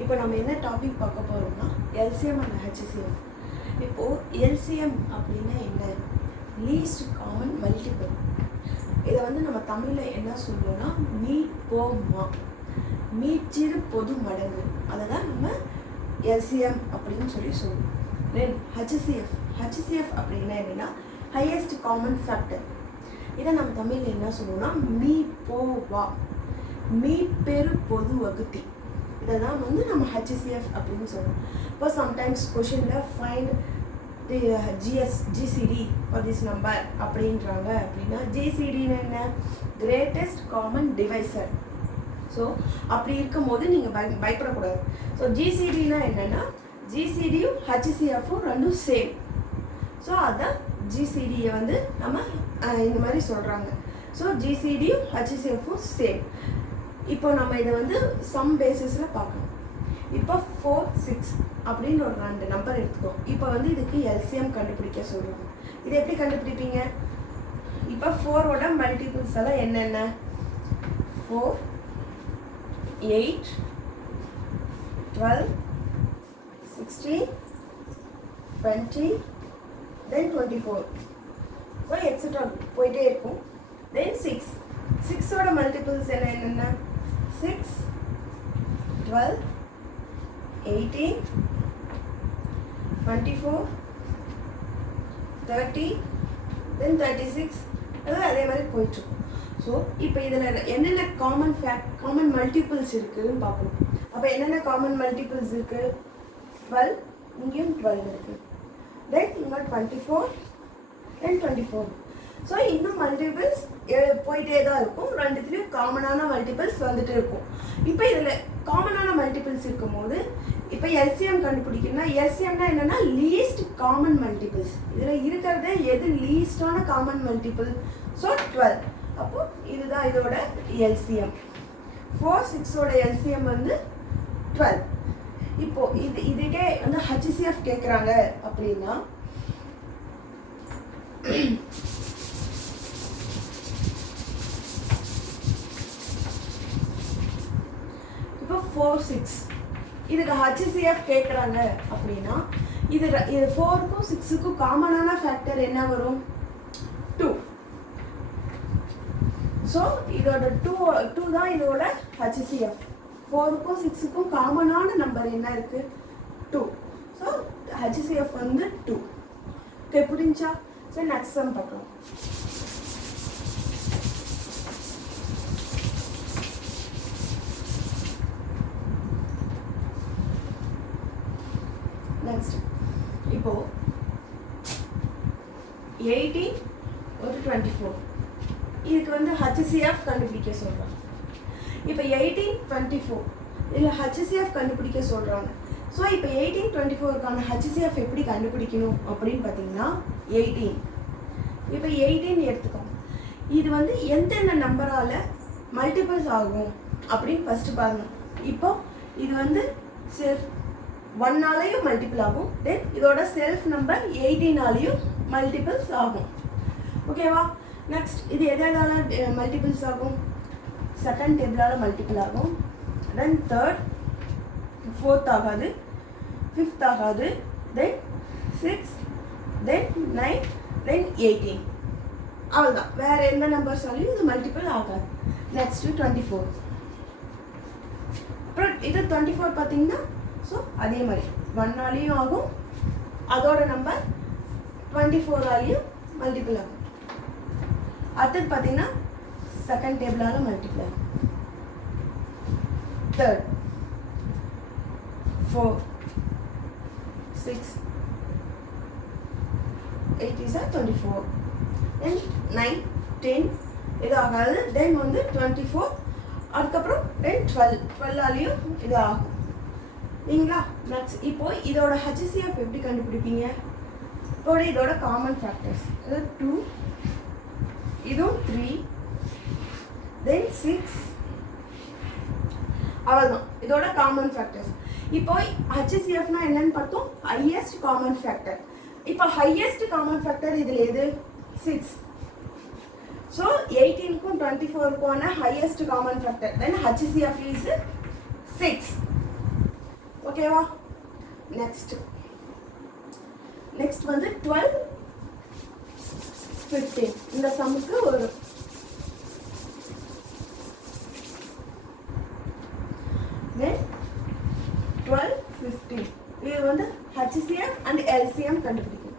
இப்போ நம்ம என்ன டாபிக் பார்க்க போகிறோம்னா எல்சிஎம் அண்ட் ஹெச்சிசிஎஃப். இப்போது எல்சிஎம் அப்படின்னா என்ன? Least common multiple. இதை வந்து நம்ம தமிழில் என்ன சொல்லுவோம்னா மீட்போமா, மீச்சிறு பொது மடங்கு. அதை தான் நம்ம எல்சிஎம் அப்படின்னு சொல்லுவோம். தென் ஹெச்சிசிஎஃப் அப்படின்னா என்னென்னா ஹையஸ்ட் காமன் ஃபேக்டர். இதை நம்ம தமிழில் என்ன சொல்லுவோம்னா மீட்போவா, மீட்பெரு பொது வகுத்தி. இதை தான் வந்து நம்ம ஹெச்சிசிஎஃப் அப்படின்னு சொல்லுவோம். இப்போ சம்டைம்ஸ் கொஷினில் find the GCD for this number அப்படின்றாங்க. அப்படின்னா ஜிசிடின்னு என்ன? Greatest common divisor. ஸோ அப்படி இருக்கும்போது நீங்கள் பயப்படக்கூடாது. ஸோ ஜிசிடினா என்னென்னா ஜிசிடியும் ஹெச்சிசிஎஃப்பும் ரெண்டும் சேம். ஸோ அதான் ஜிசிடியை வந்து நம்ம இந்த மாதிரி சொல்கிறாங்க. ஸோ ஜிசிடியும் ஹெச்சிசிஎஃப்பும் சேம். இப்போ நம்ம இதை வந்து சம் பேசிஸில் பார்க்கணும். இப்போ 4, 6 அப்படின்னு ஒரு 2 நம்பர் எடுத்துக்கோம். இப்போ வந்து இதுக்கு எல்சிஎம் கண்டுபிடிக்க சொல்கிறோம். இது எப்படி கண்டுபிடிப்பீங்க? இப்போ 4ஓட மல்டிபிள்ஸ் எல்லாம் என்னென்ன? 4, 8, 12, 16, 20, then 24. ஸோ எக்ஸட்ரா போயிட்டே இருக்கும். தென் 6ஓட மல்டிபிள்ஸ் என்னென்ன? 6, 12, 18, 24, 30, then 36. அதே மாதிரி போயிட்டுருக்கும். ஸோ இப்போ இதில் என்னென்ன காமன் மல்டிபிள்ஸ் இருக்குதுன்னு பார்க்கணும். அப்போ என்னென்ன காமன் மல்டிபிள்ஸ் இருக்குது? 12, இங்கேயும் 12 இருக்குது. தென் இங்கே 24, தென் 24. ஸோ இன்னும் மல்டிபிள்ஸ் போயிட்டே தான் இருக்கும். ரெண்டுத்துலேயும் காமனான மல்டிபிள்ஸ் வந்துட்டு இருக்கும். இப்போ இதில் காமனான மல்டிபிள்ஸ் இருக்கும்போது இப்போ எல்சிஎம் கண்டுபிடிக்கணும்னா எல்சிஎம்னா என்னென்னா லீஸ்ட் காமன் மல்டிபிள்ஸ். இதில் இருக்கிறதே எது லீஸ்டான காமன் மல்டிபிள்? ஸோ 12. அப்போது இதுதான் இதோட எல்சிஎம். 4, 6ஓட எல்சிஎம் வந்து 12. இப்போது இதுக்கே வந்து ஹெச்சிசிஎஃப் கேட்குறாங்க அப்படின்னா இப்போ 4, 6 இதுக்கு ஹெச்சிசிஎஃப் கேட்குறாங்க அப்படின்னா இது 4க்கும் 6க்கும் காமனான ஃபேக்டர் என்ன வரும்? 2. ஸோ இதோட 2 தான் இதோட ஹெச்சிசிஎஃப். 4க்கும் 6க்கும் காமனான நம்பர் என்ன இருக்குது? 2. ஸோ ஹெச்சிசிஎஃப் வந்து 2. ஓகே, புரிஞ்சா? சரி, நெக்ஸ்ட் சம் பார்க்கலாம். நெக்ஸ்ட் இப்போ 18 ஒரு 24 இதுக்கு வந்து ஹெச்சிசிஎஃப் கண்டுபிடிக்க சொல்கிறாங்க. இப்போ 18, 24 இதில் ஹெச்சிசிஎஃப் கண்டுபிடிக்க சொல்கிறாங்க. ஸோ இப்போ 18, 24க்கான ஹெச்சிசிஎஃப் எப்படி கண்டுபிடிக்கணும் அப்படின்னு பார்த்தீங்கன்னா 18. இப்போ 18 எடுத்துக்கோங்க. இது வந்து எந்தெந்த நம்பரால் மல்டிபிள்ஸ் ஆகும் அப்படின்னு ஃபஸ்ட்டு பாருங்கள். இப்போ இது வந்து செல்ஃப் 1ஆலையும் மல்டிபிள் ஆகும். தென் இதோட செல்ஃப் நம்பர் 18ஆலையும் மல்டிபிள்ஸ் ஆகும். ஓகேவா? நெக்ஸ்ட் இது எதால மல்டிபிள்ஸ் ஆகும்? செகண்ட் டேபிளால் மல்டிபிள் ஆகும். தென் தேர்ட், 4th ஆகாது, 5th ஆகாது, தென் 6, தென் 9, தென் 18. அவ்வளோதான். வேறு எந்த நம்பர்ஸாலையும் இது மல்டிபிள் ஆகாது. நெக்ஸ்ட்டு 24. அப்புறம் இது 24 பார்த்தீங்கன்னா ஸோ அதே மாதிரி 1ஆலையும் ஆகும், அதோட நம்பர் 24ஆலையும் மல்டிபிள் ஆகும். அடுத்தது பார்த்தீங்கன்னா செகண்ட் டேபிளால் மல்டிபிள் ஆகும். Third, 4, 6, 8 is 24. Then 9, 10 இது ஆகாது. தென் வந்து 24. அதுக்கப்புறம் தென் 12ஆலையும் இது ஆகும். இல்லைங்களா? நெக்ஸ்ட் இப்போ இதோட ஹெச்சிசிஎஃப் எப்படி கண்டுபிடிப்பீங்க? இப்போ இதோட காமன் ஃபேக்டர்ஸ் இது 2, இதுவும் 3, தென் 6. அவ்வளோதான் இதோட காமன் ஃபேக்டர்ஸ். இப்போ ஹெச்சிசிஎஃப்னா என்னன்னு பார்த்தோம்? Highest common factor. இப்போ ஹையஸ்ட் காமன் ஃபேக்டர் இதில் எது? 6. ஸோ 18க்கும் 24க்குமான highest common factor. Then HCF is 6. ஓகேவா? நெக்ஸ்ட் வந்து 12 15 இந்த சம்முக்கு ஒரு then 12 15 இது வந்து HCF and LCM கண்டுபிடிக்கும்.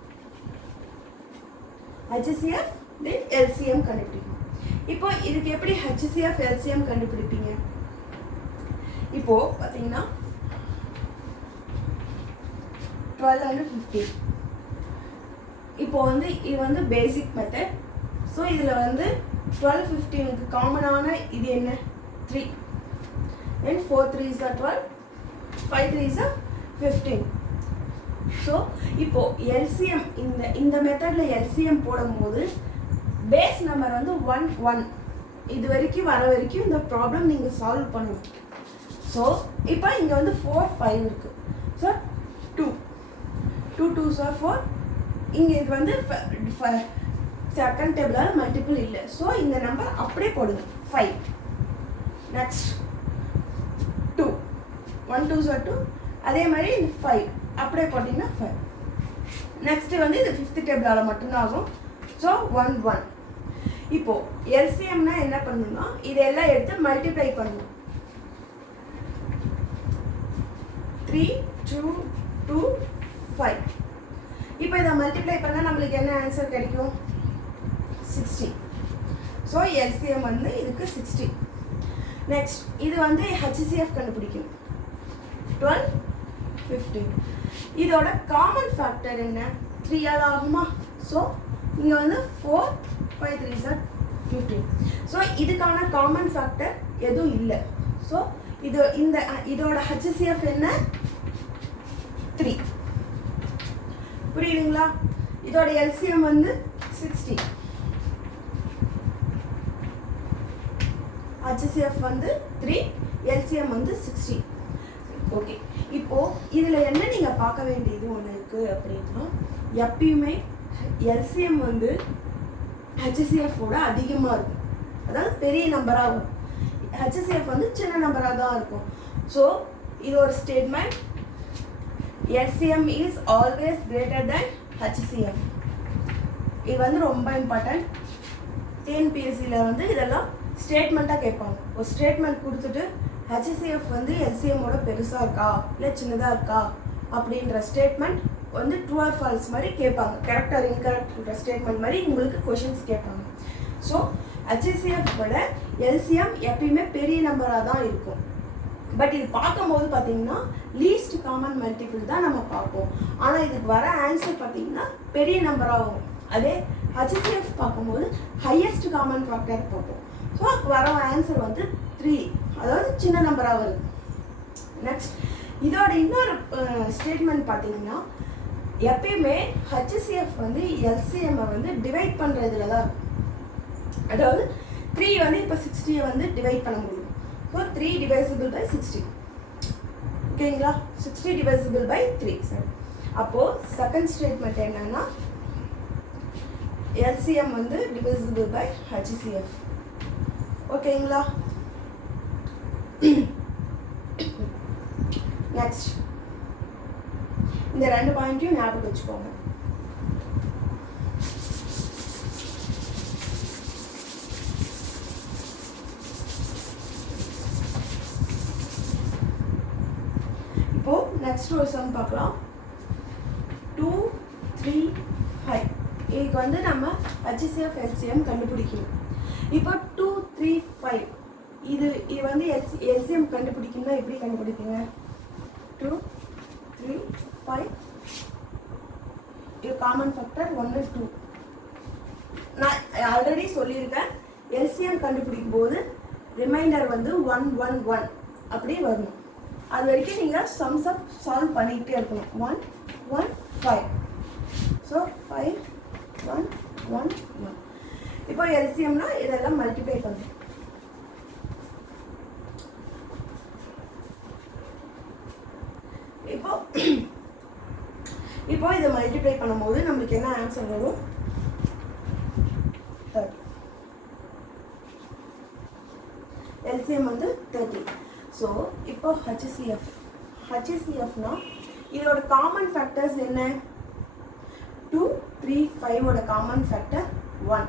HCF then LCM கண்டுபிடிக்கும். இப்போ இதுக்கு எப்படி HCF LCM கண்டுபிடிப்பீங்க? இப்போ பாத்தீங்கன்னா 12 and 15 இப்போ வந்து இது வந்து பேசிக் மெத்தட். ஸோ இதில் வந்து 12 15க்கு காமனான இது என்ன? 3 then 4 3s are 12 5 3s are 15. So இப்போ LCM இந்த மெத்தடில் LCM போடும்போது பேஸ் நம்பர் வந்து 1 1 இது வரைக்கும் வர வரைக்கும் இந்த ப்ராப்ளம் நீங்கள் சால்வ் பண்ணணும். ஸோ இப்போ இங்கே வந்து 4 5 இருக்குது. So 2 2s are 4. இங்கே இது வந்து செகண்ட் டேபிளால் மல்டிபிள் இல்லை. ஸோ இந்த நம்பர் அப்படியே போடுங்க 5. Next 2 1 2s are 2. அதே மாதிரி இந்த 5 அப்படியே போட்டிங்கன்னா 5. நெக்ஸ்ட்டு வந்து இது ஃபிஃப்த் டேபிளால் மட்டும்தான் ஆகும். ஸோ 1 1. இப்போது எல்சிஎம்னா என்ன பண்ணணும்னா இதெல்லாம் எடுத்து மல்டிப்ளை பண்ணணும். 3 2 2 5. இப்போ இதை மல்டிப்ளை பண்ணால் நம்மளுக்கு என்ன ஆன்சர் கிடைக்கும்? 60. ஸோ எல்சிஎம் வந்து இதுக்கு 60. நெக்ஸ்ட் இது வந்து ஹச்சிசிஎஃப் கண்டுபிடிக்கும். 12 15. இதோட காமன் ஃபேக்டர் என்ன? 3 ஆல் ஆகுமா? ஸோ இங்கே வந்து 4 5 3s are 15. ஸோ இதுக்கான காமன் ஃபேக்டர் எதுவும் இல்லை. ஸோ இதோட ஹச்சிசிஎஃப் என்ன? 3. புரியுதுங்களா? இதோட எல்சிஎம் வந்து 60. HCF வந்து 3, LCM வந்து 60. ஓகே, இப்போ இதில் என்ன நீங்கள் பார்க்க வேண்டியது ஒன்று இருக்குது அப்படின்னா, எப்பயுமே LCM வந்து HCFோட அதிகமாக இருக்கும். அதாவது பெரிய நம்பராக இருக்கும். HCF வந்து சின்ன நம்பராக தான் இருக்கும். ஸோ இது ஒரு statement. LCM is always greater than HCF. இது வந்து ரொம்ப இம்பார்ட்டன்ட். டிஎன்பிஎஸ்சியில் வந்து இதெல்லாம் ஸ்டேட்மெண்ட்டாக கேட்பாங்க. ஒரு ஸ்டேட்மெண்ட் கொடுத்துட்டு HCF வந்து LCMோட பெருசாக இருக்கா இல்லை சின்னதாக இருக்கா அப்படின்ற ஸ்டேட்மெண்ட் வந்து ட்ரூ ஆர் ஃபால்ஸ் மாதிரி கேட்பாங்க. கரெக்ட் ஆர் இன்கரெக்ட்ன்ற ஸ்டேட்மெண்ட் மாதிரி உங்களுக்கு கொஷின்ஸ் கேட்பாங்க. ஸோ HCFோட LCM எப்பயுமே பெரிய நம்பராக தான் இருக்கும். பட் இது பார்க்கும்போது பார்த்தீங்கன்னா லீஸ்ட் காமன் மல்டிபிள் தான் நம்ம பார்ப்போம். ஆனால் இதுக்கு வர ஆன்சர் பார்த்தீங்கன்னா பெரிய நம்பராகும். அதே HCF பார்க்கும்போது ஹையஸ்ட் காமன் ஃபேக்டர் பார்ப்போம். ஸோ அதுக்கு வர ஆன்சர் வந்து 3, அதாவது சின்ன நம்பராக வருது. நெக்ஸ்ட் இதோட இன்னொரு ஸ்டேட்மெண்ட் பார்த்தீங்கன்னா எப்பயுமே HCF வந்து LCM-ஐ வந்து டிவைட் பண்ணுறதுல தான் இருக்கும். அதாவது 3 வந்து இப்போ 60-ஐ வந்து டிவைட் பண்ண முடியும். So 3 divisible by 60. ஓகேங்களா? 60 divisible by 3. சரி, அப்போது செகண்ட் ஸ்டேட்மெண்ட் என்னன்னா LCM வந்து divisible by HCF. ஓகேங்களா? நெக்ஸ்ட் இந்த 2 பாயிண்ட்டையும் ஞாபகம் வச்சுக்கோங்க. இப்போ நெக்ஸ்ட் ஒரு சம் பார்க்கலாம். 2 3 5. இதுக்கு வந்து நம்ம HCF LCM கண்டுபிடிக்கணும். இப்போ 2 3 5 இது வந்து LCM கண்டுபிடிக்கணும்னா எப்படி கண்டுபிடிப்பீங்க? 2 3 5. இது காமன் ஃபேக்டர் 1 2. நான் ஆல்ரெடி சொல்லியிருக்கேன், LCM கண்டுபிடிக்கும் போது ரிமைண்டர் வந்து 1 1 1 அப்படி வரும். அது வரைக்கும் நீங்கள் சம்ஸ் அப் சால்வ் பண்ணிக்கிட்டே இருக்கணும். 1 1 5. ஸோ 5 1 1 1. இப்போ LCMனா இதெல்லாம் மல்டிப்ளை பண்ணும். இப்போ இதை மல்டிப்ளை பண்ணும்போது நம்மளுக்கு என்ன ஆன்சர் வரும்? 30. LCM வந்து 30. ஸோ இப்போ HCF HCFனா இதோட காமன் ஃபேக்டர்ஸ் என்ன? 2, 3, 5 காமன் ஃபேக்டர் 1.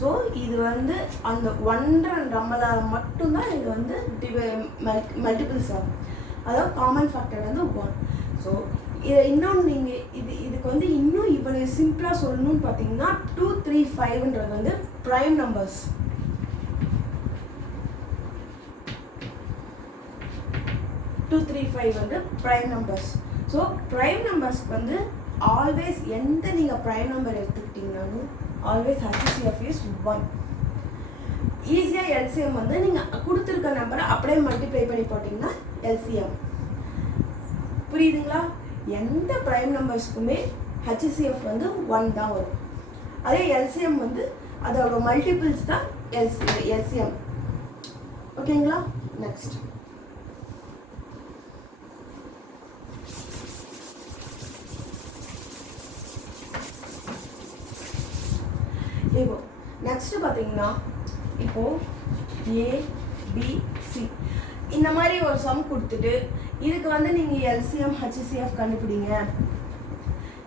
ஸோ இது வந்து அந்த 1 நம்மளால் மட்டும்தான் இது வந்து மல்டிபிள்ஸ் ஆகும். அதாவது காமன் ஃபேக்டர் வந்து 1. ஸோ இதை இன்னொன்று நீங்கள் இதுக்கு வந்து இன்னும் இவ்வளோ சிம்பிளாக சொல்லணும்னு பார்த்தீங்கன்னா 2, 3, 5ன்றது வந்து ப்ரைம் நம்பர்ஸ். 2, 3, 5 வந்து ப்ரைம் நம்பர்ஸ். ஸோ ப்ரைம் நம்பர்ஸ்க்கு வந்து ஆல்வேஸ் எந்த நீங்கள் ப்ரைம் நம்பர் எடுத்துக்கிட்டிங்கனாலும் ஆல்வேஸ் HCF இஸ் 1. ஈஸியாக LCM வந்து நீங்கள் கொடுத்துருக்க நம்பரை அப்படியே மல்டிப்ளை பண்ணி போட்டிங்கன்னா LCM. புரியுதுங்களா? எந்த ப்ரைம் நம்பர்ஸ்க்குமே HCF வந்து 1 தான் வரும். அதே LCM வந்து அதோட மல்டிபிள்ஸ் தான் LCM. ஓகேங்களா? நெக்ஸ்ட் இப்போ நெக்ஸ்ட் பார்த்தீங்கன்னா இப்போது ABC இந்த மாதிரி ஒரு சம் கொடுத்துட்டு இதுக்கு வந்து நீங்கள் LCM HCF கண்டுபிடிங்க.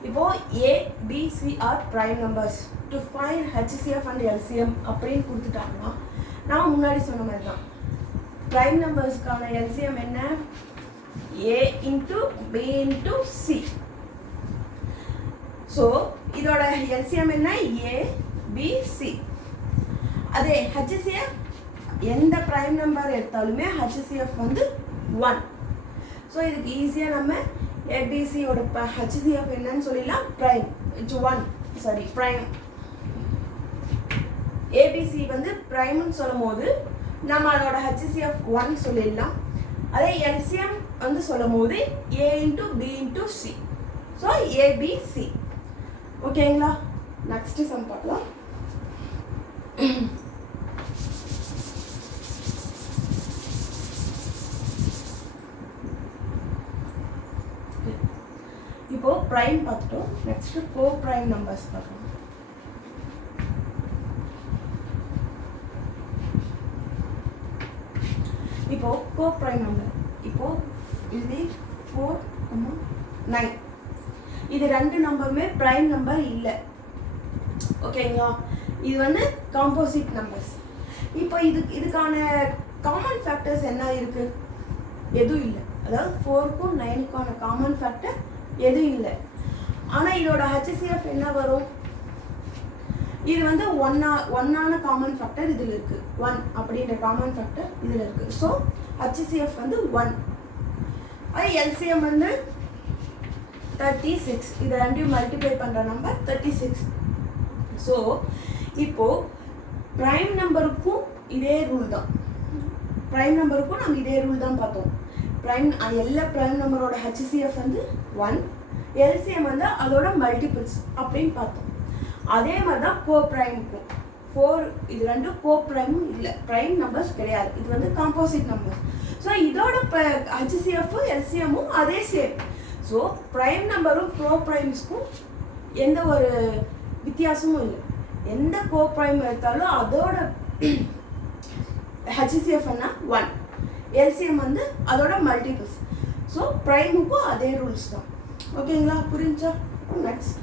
இப்போது ABC are prime numbers to find HCF and LCM அப்படின்னு கொடுத்துட்டாங்கன்னா நான் முன்னாடி சொன்ன மாதிரி தான் ப்ரைம் நம்பர்ஸ்க்கான LCM என்ன? A into B into C. So இதோட LCM என்ன? ABC. அதே HCF எந்த ப்ரைம் நம்பர் எடுத்தாலுமே HCF வந்து 1. ஸோ இதுக்கு ஈஸியாக நம்ம ABCயோட HCF என்னன்னு சொல்லிடலாம்? Prime. It's 1. Sorry prime. ABC வந்து ப்ரைம்னு சொல்லும் போது நம்ம அதோட HCF 1 சொல்லிடலாம். அதே LCM வந்து சொல்லும் போது A into B into C. So ABC. ஓகேங்களா? நெக்ஸ்ட் சம் பார்க்கலாம். இப்போ ப்ரைம் பார்த்துட்டோம். நெக்ஸ்ட் கோ ப்ரைம் நம்பர்ஸ் பார்க்கலாம். இப்போ கோ ப்ரைம் நம்பர் இப்போ இது 4, 9 இது ரெண்டு நம்பருமே ப்ரைம் நம்பர் இல்லை. ஓகேங்களா? இது வந்து காம்போசிட் நம்பர்ஸ். இப்போ இதுக்கான காமன் ஃபேக்டர்ஸ் என்ன இருக்குது? எதுவும் இல்லை. அதாவது 4க்கும் 9க்கான காமன் ஃபேக்டர் எதுவும் இல்லை. ஆனால் இதோட HCF என்ன வரும்? இது வந்து ஒன்னான காமன் ஃபேக்டர் இதில் இருக்குது. 1 அப்படின்ற காமன் ஃபேக்டர் இதில் இருக்குது. ஸோ HCF வந்து 1. அது LCM வந்து 36. இது ரெண்டையும் மல்டிப்ளை பண்ணுற நம்பர் 36. ஸோ இப்போது ப்ரைம் நம்பருக்கும் இதே ரூல் தான். ப்ரைம் நம்பருக்கும் நம்ம இதே ரூல் தான் பார்த்தோம். எல்லா ப்ரைம் நம்பரோட HCF வந்து 1. LCM வந்து அதோட மல்டிபிள்ஸ் அப்படின்னு பார்த்தோம். அதே மாதிரி தான் கோ ப்ரைமுக்கும் 4 இது ரெண்டும் கோ ப்ரைமும் இல்லை. ப்ரைம் நம்பர்ஸ் கிடையாது. இது வந்து காம்போசிட் நம்பர்ஸ். ஸோ இதோட HCF LCMமும் அதே சேம். ஸோ ப்ரைம் நம்பரும் கோ ப்ரைம்ஸ்க்கும் எந்த ஒரு வித்தியாசமும் இல்லை. எந்த கோ ப்ரைம் எடுத்தாலும் அதோட HCF என்ன 1. LCM வந்து அதோட மல்டிபிள்ஸ். ஸோ ப்ரைமுக்கும் அதே ரூல்ஸ் தான். ஓகேங்களா? புரிஞ்சா? நெக்ஸ்ட்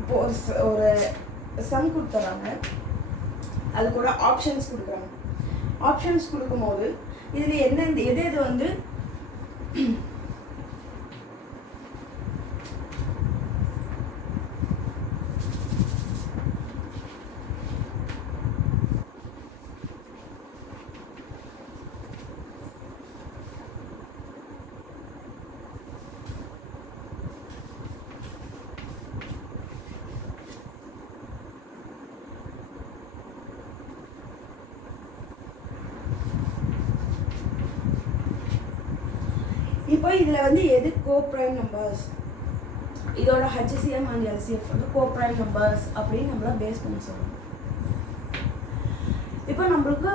இப்போ ஒரு சம் கொடுத்துறாங்க. அது கூட ஆப்ஷன்ஸ் கொடுக்குறாங்க. ஆப்ஷன்ஸ் கொடுக்கும்போது இதில் எது எது வந்து இப்போ இதில் வந்து எது கோ ப்ரைம் நம்பர்ஸ்? இதோட HCM அண்ட் LCF வந்து கோ ப்ரைம் நம்பர்ஸ் அப்படின்னு நம்மள பேஸ் பண்ணி சொல்லணும். இப்போ நம்மளுக்கு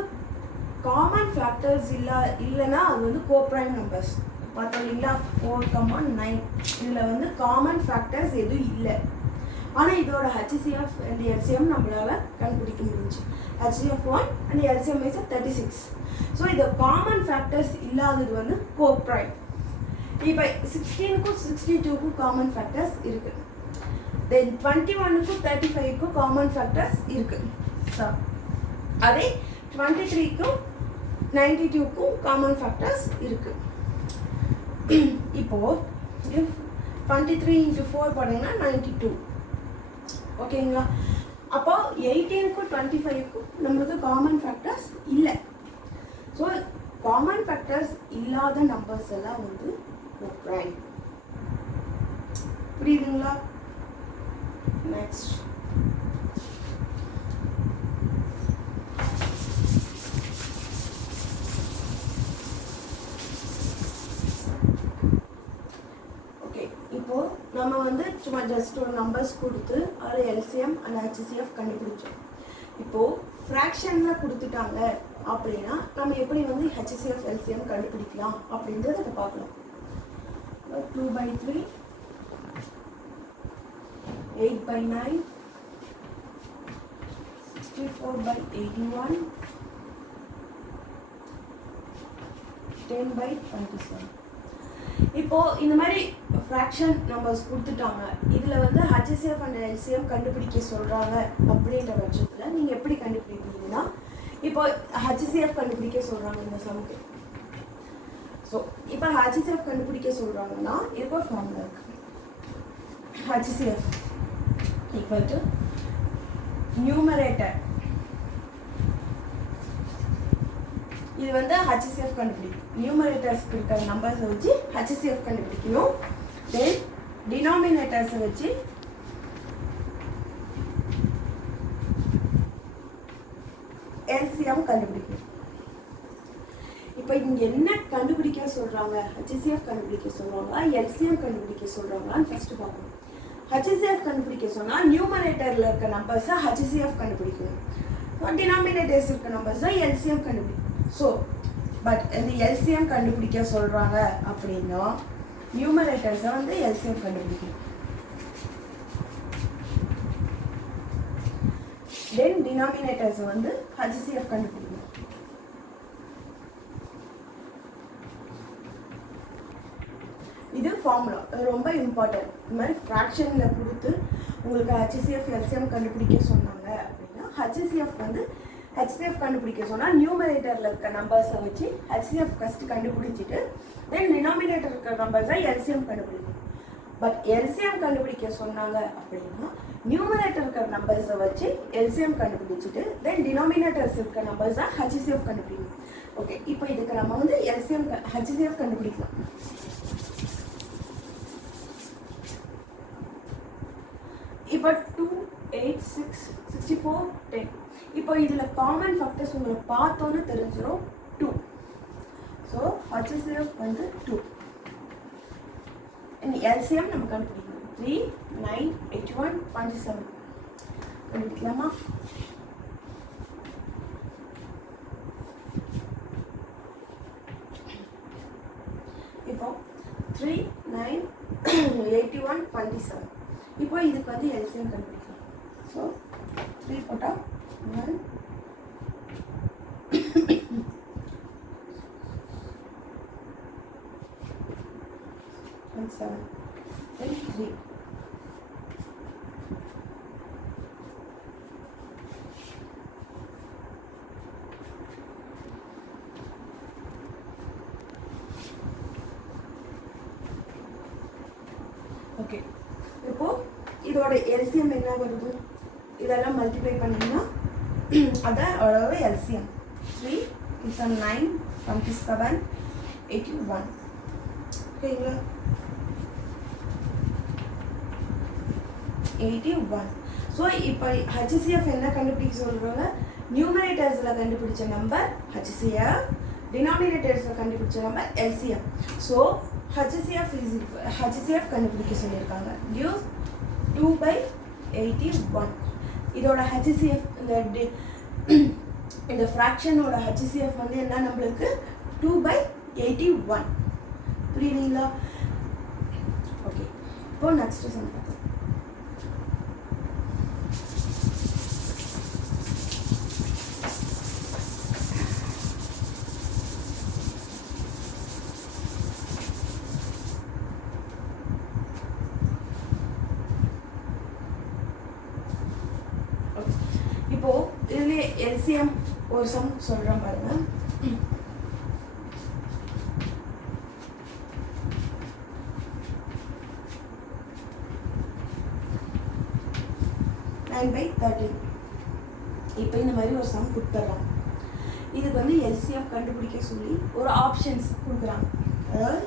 காமன் ஃபேக்டர்ஸ் இல்லைன்னா அது வந்து கோ ப்ரைம் நம்பர்ஸ். பார்த்தோம் இல்லைங்களா 4,9. இதில் வந்து காமன் ஃபேக்டர்ஸ் எதுவும் இல்லை. ஆனால் இதோட HCF அண்ட் LCM நம்மளால் கண்டுபிடிக்க முடிஞ்சு. HCF 1 and LCM is 36. So இது காமன் ஃபேக்டர்ஸ் இல்லாதது வந்து கோப்ரைம். இப்போ 16க்கும் 62க்கும் காமன் ஃபேக்டர்ஸ் இருக்குது. தென் 21க்கும் 35க்கும் காமன் ஃபேக்டர்ஸ் இருக்குது. ஸோ அதே 23க்கும் 92க்கும் காமன் ஃபேக்டர்ஸ் இருக்குது. இப்போது 23 × 4 போட்டிங்கன்னா 92. ஓகேங்களா? அப்போ 18க்கும் 25க்கும் நம்மளுக்கு காமன் ஃபேக்டர்ஸ் இல்லை. ஸோ காமன் ஃபேக்டர்ஸ் இல்லாத நம்பர்ஸ் எல்லாம் வந்து கோப்ரைம். புரியுதுங்களா? நெக்ஸ்ட் நம்ம வந்து சும்மா ஜஸ்ட் ஒரு நம்பர்ஸ் கொடுத்து அதில் LCM அண்ட் HCF கண்டுபிடிச்சோம். இப்போது ஃப்ராக்ஷனில் கொடுத்துட்டாங்க அப்படின்னா நம்ம எப்படி வந்து HCF LCM கண்டுபிடிக்கலாம் அப்படின்றத அதை பார்க்கலாம். 2/3, 8/9, 64/81, 10/27. இப்போது இந்த மாதிரி ஃப்ராக்ஷன் நம்பர்ஸ் கொடுத்துட்டாங்க. இதில் வந்து HCF அண்ட் LCM கண்டுபிடிக்க சொல்கிறாங்க அப்படின்ற பட்சத்தில் நீங்கள் எப்படி கண்டுபிடிப்பீங்கன்னா, இப்போ HCF கண்டுபிடிக்க சொல்கிறாங்க இந்த சமுக்கு. ஸோ இப்போ HCF கண்டுபிடிக்க சொல்கிறாங்கன்னா இதுக்கு ஒரு ஃபார்முலா இருக்குது. HCF equal to numerator. இது வந்து HCF கண்டுபிடிக்கும். நியூமரேட்டர்ஸ்க்கு இருக்கிற நம்பர்ஸை வச்சு HCF கண்டுபிடிக்கணும். தென் டினாமினேட்டர்ஸை வச்சு LCM கண்டுபிடிக்கணும். இப்போ இங்கே என்ன கண்டுபிடிக்க சொல்கிறாங்க? HCF கண்டுபிடிக்க சொல்கிறாங்களா LCM கண்டுபிடிக்க சொல்கிறாங்களான்னு ஃபஸ்ட்டு பார்க்கணும். HCF கண்டுபிடிக்க சொன்னால் நியூமரேட்டரில் இருக்க நம்பர்ஸை HCF கண்டுபிடிக்கணும். டினாமினேட்டர்ஸ் இருக்க நம்பர்ஸை LCM கண்டுபிடிக்கணும். ஸோ பட் இந்த LCM கண்டுபிடிக்க சொல்கிறாங்க அப்படின்னா நியூமரேட்டர்ஸை வந்து LCM கண்டுபிடிக்கணும். தென் டினாமினேட்டர்ஸை வந்து HCF கண்டுபிடிக்கணும். இது ஃபார்முலா ரொம்ப இம்பார்ட்டன்ட். இந்த மாதிரி ஃப்ராக்ஷனில் கொடுத்து உங்களுக்கு HCF LCM கண்டுபிடிக்க சொன்னாங்க அப்படின்னா HCF கண்டுபிடிக்க சொன்னால் நியூமரேட்டரில் இருக்க நம்பர்ஸை வச்சு HCF ஃபஸ்ட்டு கண்டுபிடிச்சிட்டு தென் டினாமினேட்டர் இருக்கிற நம்பர்ஸை LCM கண்டுபிடிக்கணும். பட் LCM கண்டுபிடிக்க சொன்னாங்க அப்படின்னா நியூமரேட்டர் இருக்கிற நம்பர்ஸை வச்சு LCM கண்டுபிடிச்சிட்டு தென் டினாமினேட்டர்ஸ் இருக்கிற நம்பர்ஸை HCF கண்டுபிடிக்கணும். ஓகே, இப்போ இதுக்கு நம்ம வந்து HCF கண்டுபிடிக்கலாம். இப்போ 2, 8, 6, 64, 10. இப்போ இதில் காமன் ஃபேக்டர்ஸ் உங்களுக்கு பார்த்தோன்னு தெரிஞ்சிடும் 2. ஸோ HCF வந்து 2. LCM நம்ம கண்டுபிடிக்கணும். 3, 9, 81, 27 கண்டுபிடிக்கலாமா? இப்போ 3, 9, 81, 27. இப்போ இதுக்கு வந்து LCM கண்டுபிடிக்கலாம். ஸோ 3 போட்டால் 1, 7, 3. ஓகே, இப்போ இதோட LCM என்ன வருது? இதெல்லாம் மல்டிப்ளை பண்ணிங்கன்னா அதோட LCM 3 is 9, 27, 81. ஓகேங்களா? 81. ஸோ இப்போ HCF என்ன கண்டுபிடிக்க சொல்கிறாங்க? நியூமரேட்டர்ஸில் கண்டுபிடிச்ச நம்பர் HCF, டினாமினேட்டர்ஸில் கண்டுபிடிச்ச நம்பர் LCM. ஸோ HCF கண்டுபிடிக்க சொல்லியிருக்காங்க. யூஸ் 2/81. இதோட HCF இந்த ஃப்ராக்ஷனோட HCF வந்து என்ன நம்மளுக்கு 2/81. புரியுதுங்களா? ஓகே, இப்போ நெக்ஸ்ட் சம் பார்க்கலாம். இப்போ இதுல எல்சிஎம் ஒரு சம் சொல்றேன் பாருங்க. by 13. இப்போ இந்த மாதிரி ஒரு சம் கொடுத்துட்றாங்க. இதுக்கு வந்து எல்சிஎம் கண்டுபிடிக்க சொல்லி ஒரு ஆப்ஷன்ஸ் கொடுக்குறாங்க. அதாவது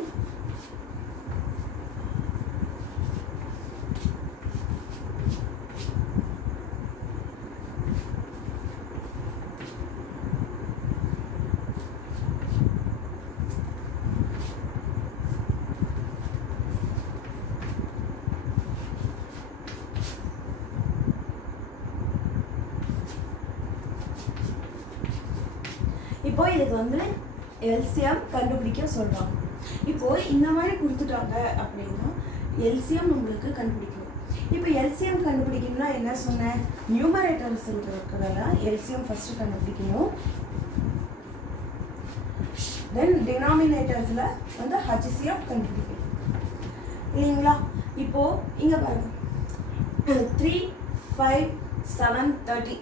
இப்போ இதுக்கு வந்து எல்சிஎம் கண்டுபிடிக்க சொல்கிறாங்க. இப்போ இந்த மாதிரி கொடுத்துட்டாங்க அப்படின்னா எல்சிஎம் நம்மளுக்கு கண்டுபிடிக்கணும். இப்போ எல்சிஎம் கண்டுபிடிக்கணும்னா என்ன சொன்னேன், நியூமரேட்டர்ஸ் இருக்கிறதால எல்சிஎம் ஃபஸ்ட்டு கண்டுபிடிக்கணும். தென் டினாமினேட்டர்ஸில் வந்து HCF கண்டுபிடிக்கணும் இல்லைங்களா? இப்போது இங்கே பாருங்க 3, 5, 7, 30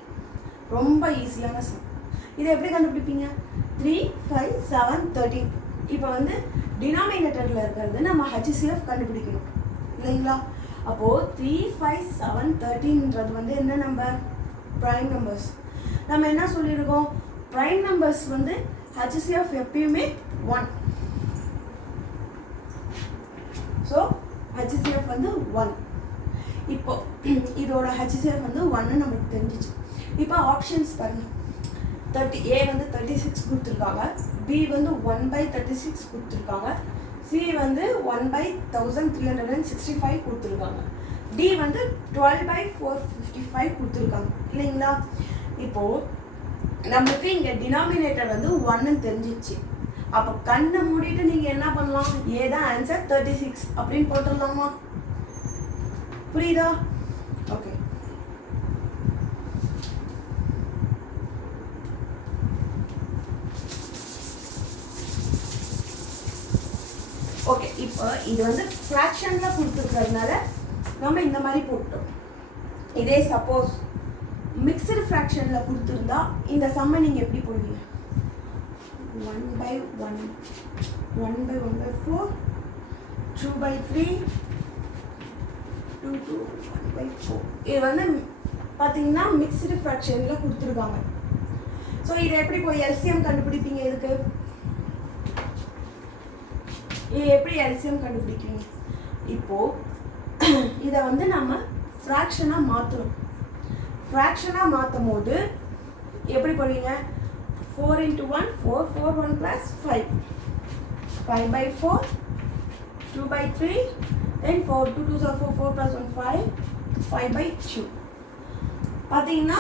ரொம்ப ஈஸியான சம். இதை எப்படி கண்டுபிடிப்பீங்க? 3, 5, 7, 13. இப்போ வந்து டினாமினேட்டரில் இருக்கிறது நம்ம HCF கண்டுபிடிக்கணும் இல்லைங்களா? அப்போது 3, 5, 7, 13ன்றது வந்து என்ன நம்பர்? Prime numbers. நம்ம என்ன சொல்லியிருக்கோம், ப்ரைம் நம்பர்ஸ் வந்து HCF எப்பயுமே 1. ஸோ HCF வந்து 1. இப்போ இதோட HCF வந்து 1 நமக்கு தெரிஞ்சிச்சு. இப்போ ஆப்ஷன்ஸ் பாருங்கள். A வந்து 36 கொடுத்துருக்காங்க, B வந்து 1/36 கொடுத்துருக்காங்க, C வந்து 1/1365 கொடுத்துருக்காங்க, D வந்து 12/455 கொடுத்துருக்காங்க இல்லைங்களா? இப்போது நம்மளுக்கு இங்கே டினாமினேட்டர் வந்து 1ன்னு தெரிஞ்சிச்சு. அப்போ கண்ணை மூடிட்டு நீங்கள் என்ன பண்ணலாம், ஏதான் ஆன்சர் 36 அப்படின்னு போட்டுடலாமா? புரியுதா? Okay, okay. இப்போ இது வந்து ஃப்ராக்ஷனில் கொடுத்துருக்கிறதுனால நம்ம இந்த மாதிரி போட்டோம். இதே சப்போஸ் மிக்சடு ஃப்ராக்ஷனில் கொடுத்துருந்தா இந்த சம்மை நீங்கள் எப்படி போடுவீங்க? 1/1, 1/1/4, 2/3, 2, 1/4. இது வந்து பார்த்தீங்கன்னா மிக்சடு ஃப்ராக்ஷனில் கொடுத்துருக்காங்க. ஸோ இதை எப்படி போய் எல்சிஎம் கண்டுபிடிப்பீங்க? இதுக்கு எப்படி எல்சிஎம் கண்டுபிடிக்கிறீங்க? இப்போது இதை வந்து நம்ம ஃப்ராக்ஷனாக மாற்றணும். ஃப்ராக்ஷனாக மாற்றும் போது எப்படி போடுவீங்க? 4 × 1, 4, 4, 1 + 5, 5/4, 2/3, then 4, 2 2s are 4, 4 + 1 5, 5/2. பார்த்தீங்கன்னா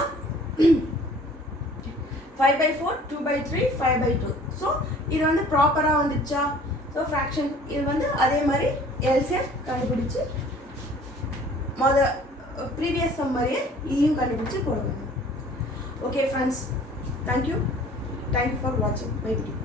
5/4, 2/3, 5/2. ஸோ இது வந்து ப்ராப்பராக வந்துச்சா? ஸோ ஃப்ராக்ஷன் இது வந்து அதே மாதிரி எல்சிஎம் கண்டுபிடிச்சி ப்ரீவியஸ் சம் மாதிரியே இதையும் கண்டுபிடிச்சி போடுவாங்க. ஓகே ஃப்ரெண்ட்ஸ், தேங்க்யூ ஃபார் வாட்சிங் மை வீடியோ.